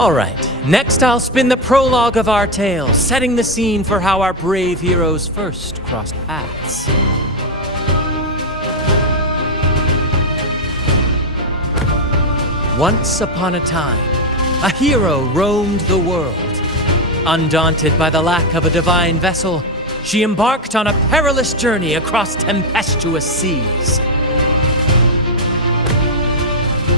All right, next I'll spin the prologue of our tale, setting the scene for how our brave heroes first crossed paths. Once upon a time, a hero roamed the world. Undaunted by the lack of a divine vessel, she embarked on a perilous journey across tempestuous seas.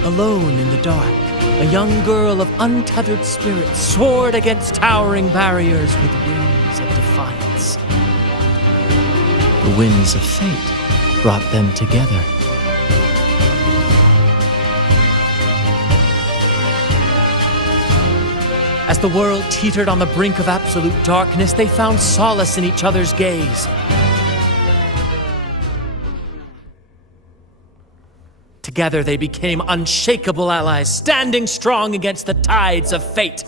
Alone in the dark, a young girl of untethered spirit soared against towering barriers with wings of defiance. The winds of fate brought them together. As the world teetered on the brink of absolute darkness, they found solace in each other's gaze. Together they became unshakable allies, standing strong against the tides of fate.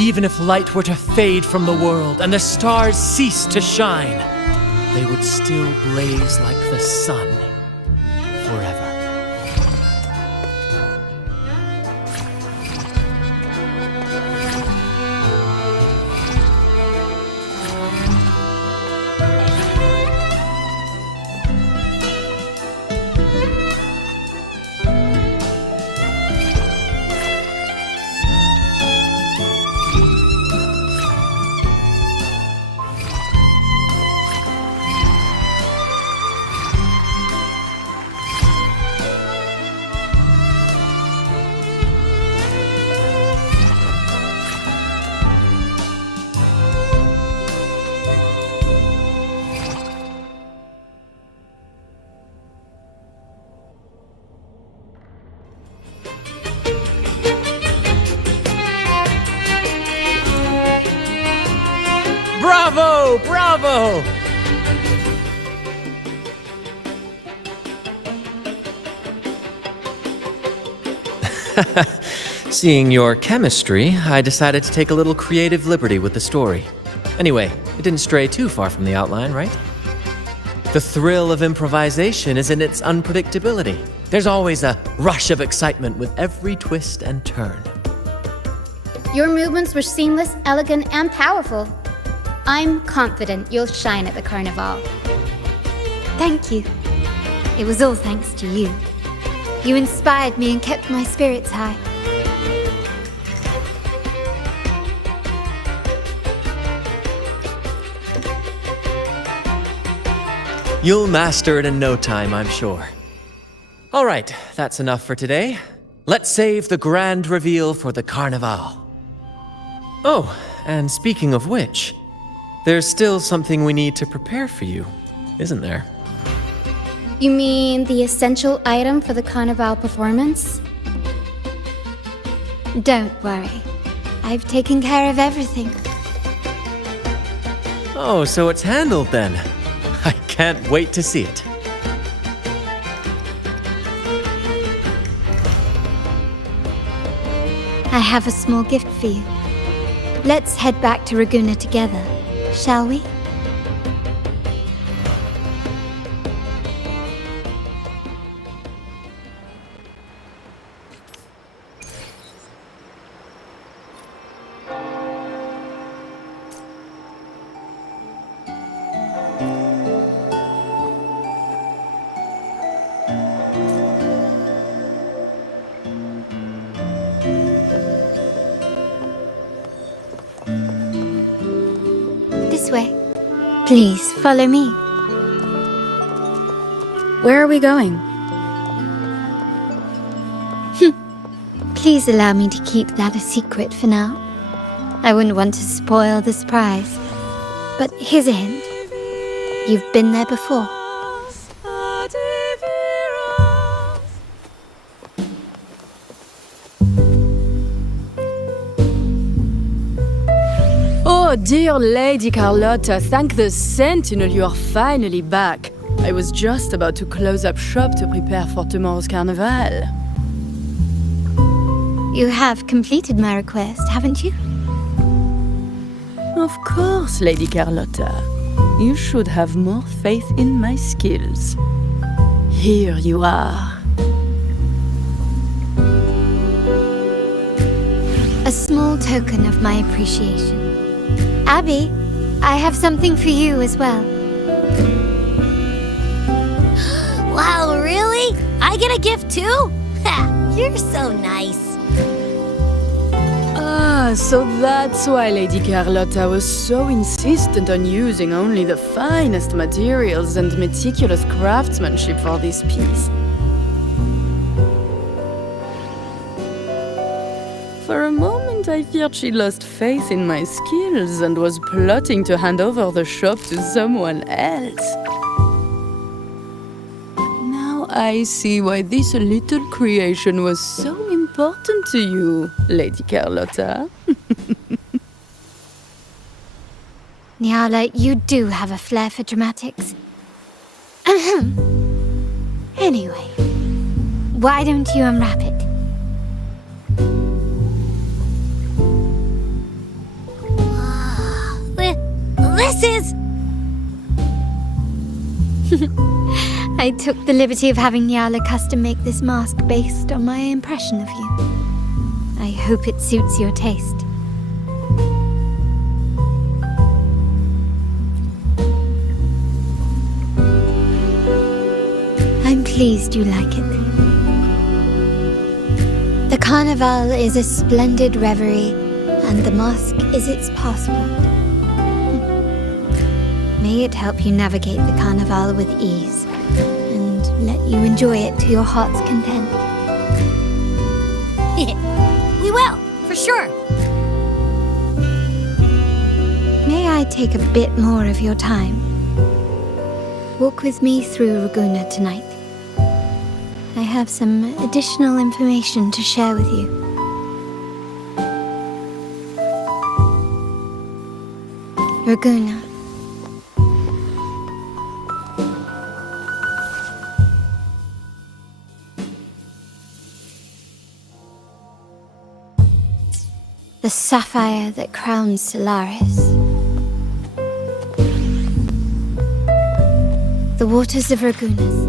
Even if light were to fade from the world and the stars cease to shine, they would still blaze like the sun forever. Bravo! Bravo! Seeing your chemistry, I decided to take a little creative liberty with the story. Anyway, it didn't stray too far from the outline, right? The thrill of improvisation is in its unpredictability. There's always a rush of excitement with every twist and turn. Your movements were seamless, elegant, and powerful. I'm confident you'll shine at the Carnival. Thank you. It was all thanks to you. You inspired me and kept my spirits high. You'll master it in no time, I'm sure. All right, that's enough for today. Let's save the grand reveal for the Carnival. Oh, and speaking of which, there's still something we need to prepare for you, isn't there? You mean the essential item for the Carnival performance? Don't worry. I've taken care of everything. Oh, so it's handled then. I can't wait to see it. I have a small gift for you. Let's head back to Ragunna together, shall we? This way. Please, follow me. Where are we going? Please allow me to keep that a secret for now. I wouldn't want to spoil the surprise. But here's a hint. You've been there before. Oh, dear Lady Carlotta, thank the Sentinel you are finally back. I was just about to close up shop to prepare for tomorrow's Carnival. You have completed my request, haven't you? Of course, Lady Carlotta. You should have more faith in my skills. Here you are. A small token of my appreciation. Abby, I have something for you as well. Wow, really? I get a gift too? Ha! You're so nice. Ah, so that's why Lady Carlotta was so insistent on using only the finest materials and meticulous craftsmanship for this piece. For a moment, I feared she lost faith in my skills and was plotting to hand over the shop to someone else. Now I see why this little creation was so important to you, Lady Carlotta. Nyala, you do have a flair for dramatics. Anyway, why don't you unwrap it? This is... I took the liberty of having Nyala custom make this mask based on my impression of you. I hope it suits your taste. I'm pleased you like it. The Carnival is a splendid reverie, and the mask is its passport. May it help you navigate the Carnival with ease, and let you enjoy it to your heart's content. We will, for sure. May I take a bit more of your time? Walk with me through Ragusa tonight. I have some additional information to share with you. Ragusa. The sapphire that crowns Solaris. The waters of Ragusa.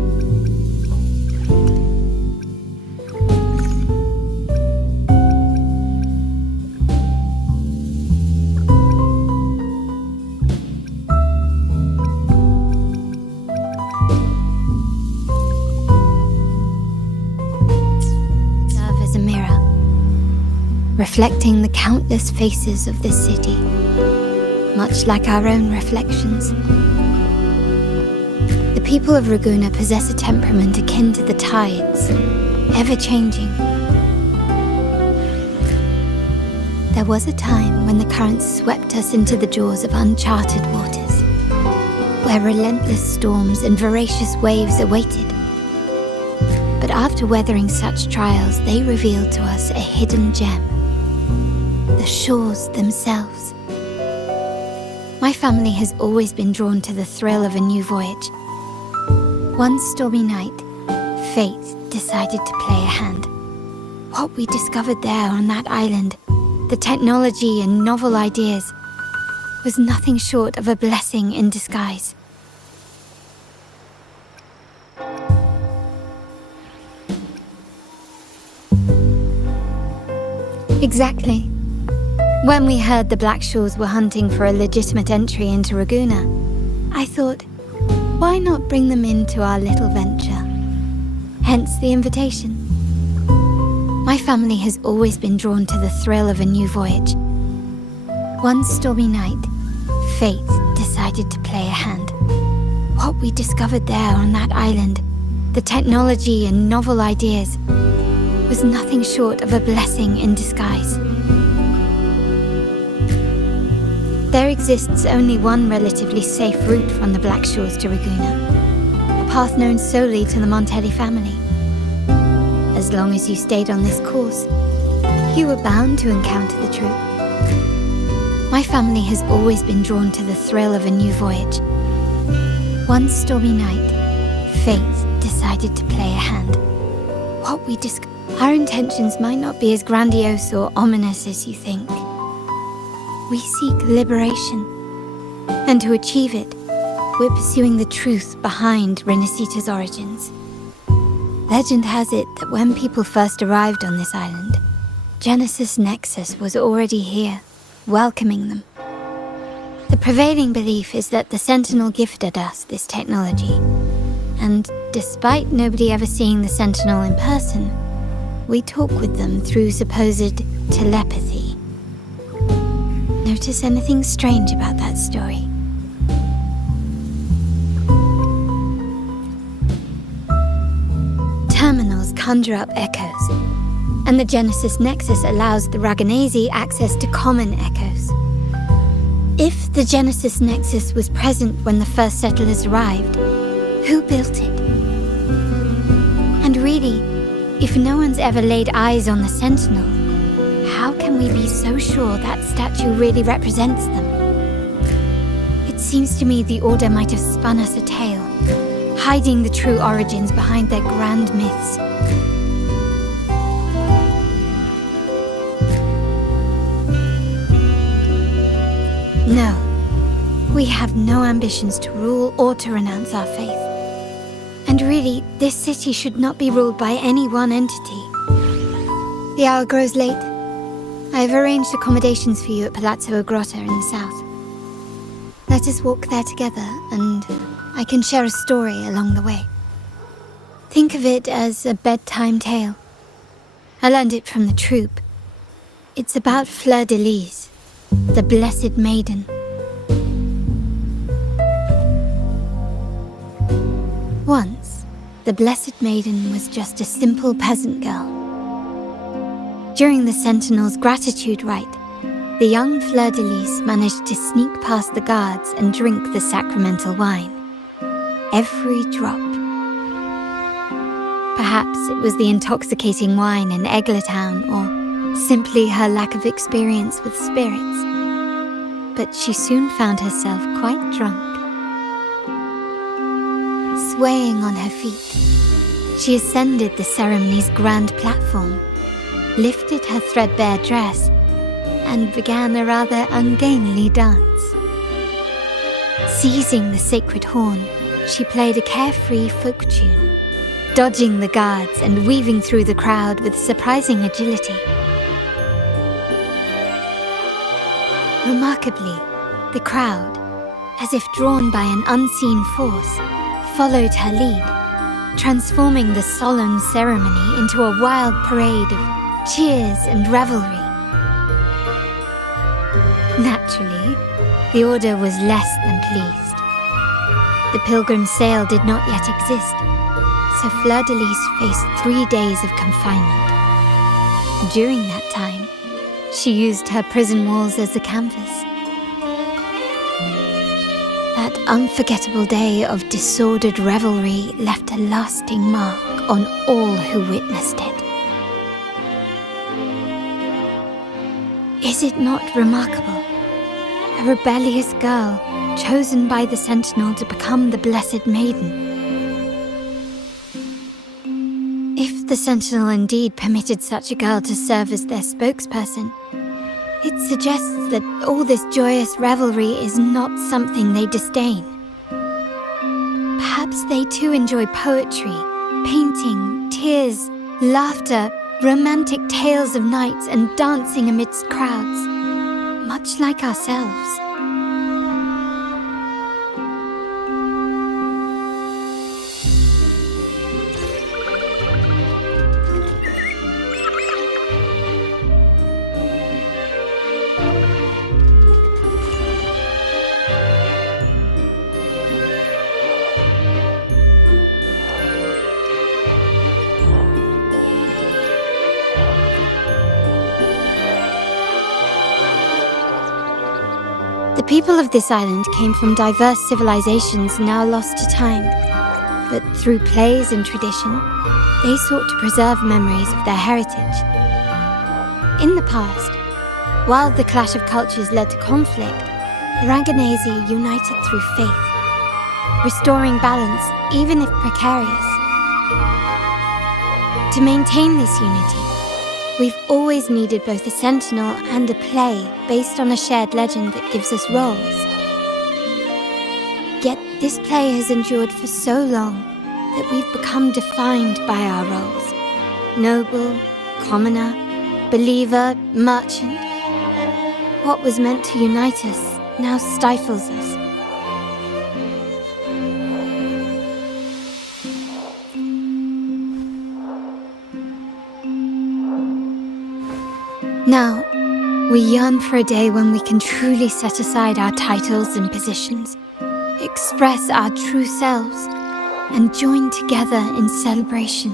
Serve as a mirror, reflecting the countless faces of this city, much like our own reflections. The people of Ragusa possess a temperament akin to the tides, ever-changing. There was a time when the currents swept us into the jaws of uncharted waters, where relentless storms and voracious waves awaited. But after weathering such trials, they revealed to us a hidden gem: the shores themselves. My family has always been drawn to the thrill of a new voyage. One stormy night, fate decided to play a hand. What we discovered there on that island, the technology and novel ideas, was nothing short of a blessing in disguise. Exactly. When we heard the Blackshores were hunting for a legitimate entry into Ragusa, I thought, why not bring them into our little venture? Hence the invitation. My family has always been drawn to the thrill of a new voyage. One stormy night, fate decided to play a hand. What we discovered there on that island, the technology and novel ideas, was nothing short of a blessing in disguise. There exists only one relatively safe route from the Blackshores to Ragusa, a path known solely to the Montelli family. As long as you stayed on this course, you were bound to encounter the truth. My family has always been drawn to the thrill of a new voyage. One stormy night, fate decided to play a hand. What we discovered, our intentions might not be as grandiose or ominous as you think. We seek liberation, and to achieve it, we're pursuing the truth behind Renacita's origins. Legend has it that when people first arrived on this island, Genesis Nexus was already here, welcoming them. The prevailing belief is that the Sentinel gifted us this technology, and despite nobody ever seeing the Sentinel in person, we talk with them through supposed telepathy. Notice anything strange about that story? Terminals conjure up echoes, and the Genesis Nexus allows the Raganazi access to common echoes. If the Genesis Nexus was present when the first settlers arrived, who built it? And really, if no one's ever laid eyes on the Sentinel, how can we be so sure that statue really represents them? It seems to me the Order might have spun us a tale, hiding the true origins behind their grand myths. No, we have no ambitions to rule or to renounce our faith. And really, this city should not be ruled by any one entity. The hour grows late. I have arranged accommodations for you at Palazzo Grotta in the south. Let us walk there together, and I can share a story along the way. Think of it as a bedtime tale. I learned it from the troupe. It's about Fleur de Lis, the Blessed Maiden. Once, the Blessed Maiden was just a simple peasant girl. During the Sentinel's gratitude rite, the young Fleur de Lis managed to sneak past the guards and drink the sacramental wine. Every drop. Perhaps it was the intoxicating wine in Eggletown, or simply her lack of experience with spirits. But she soon found herself quite drunk. Swaying on her feet, she ascended the ceremony's grand platform, lifted her threadbare dress, and began a rather ungainly dance. Seizing the sacred horn, she played a carefree folk tune, dodging the guards and weaving through the crowd with surprising agility. Remarkably, the crowd, as if drawn by an unseen force, followed her lead, transforming the solemn ceremony into a wild parade of cheers and revelry. Naturally, the Order was less than pleased. The pilgrim sale did not yet exist, so Fleur de Lis faced 3 days of confinement. During that time, she used her prison walls as a canvas. That unforgettable day of disordered revelry left a lasting mark on all who witnessed it. Is it not remarkable? A rebellious girl chosen by the Sentinel to become the Blessed Maiden. If the Sentinel indeed permitted such a girl to serve as their spokesperson, it suggests that all this joyous revelry is not something they disdain. Perhaps they too enjoy poetry, painting, tears, laughter, romantic tales of nights, and dancing amidst crowds, much like ourselves. The people of this island came from diverse civilizations now lost to time, but through plays and tradition, they sought to preserve memories of their heritage. In the past, while the clash of cultures led to conflict, the Raganazi united through faith, restoring balance even if precarious. To maintain this unity, we've always needed both a sentinel and a play based on a shared legend that gives us roles. Yet This play has endured for so long that we've become defined by our roles. Noble, commoner, believer, merchant. What was meant to unite us now stifles us. Now, we yearn for a day when we can truly set aside our titles and positions, express our true selves, and join together in celebration.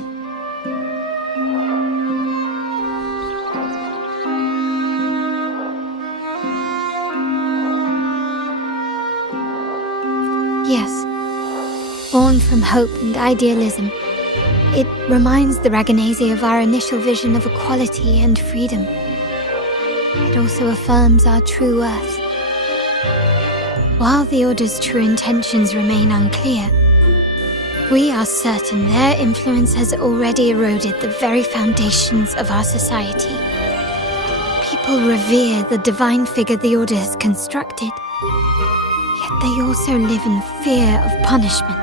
Yes, born from hope and idealism, it reminds the Raganese of our initial vision of equality and freedom. It also affirms our true worth. While the Order's true intentions remain unclear, we are certain their influence has already eroded the very foundations of our society. People revere the divine figure the Order has constructed, yet they also live in fear of punishment.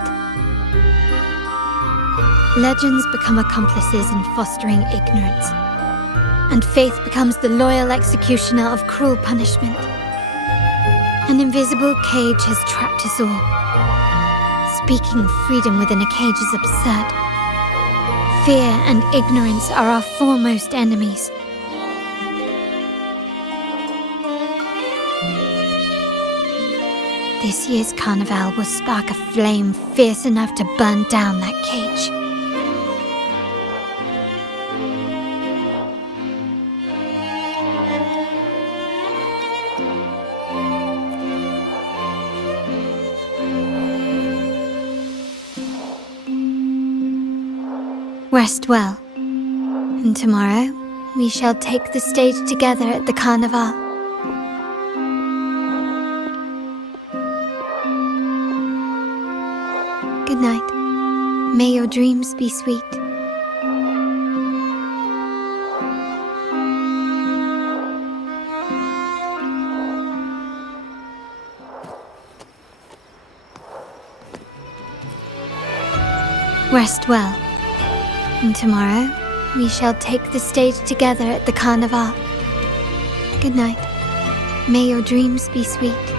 Legends become accomplices in fostering ignorance, and faith becomes the loyal executioner of cruel punishment. An invisible cage has trapped us all. Speaking freedom within a cage is absurd. Fear and ignorance are our foremost enemies. This year's carnival will spark a flame fierce enough to burn down that cage. Rest well, and tomorrow we shall take the stage together at the Carnival. Good night. May your dreams be sweet. Rest well. And tomorrow, we shall take the stage together at the Carnival. Good night. May your dreams be sweet.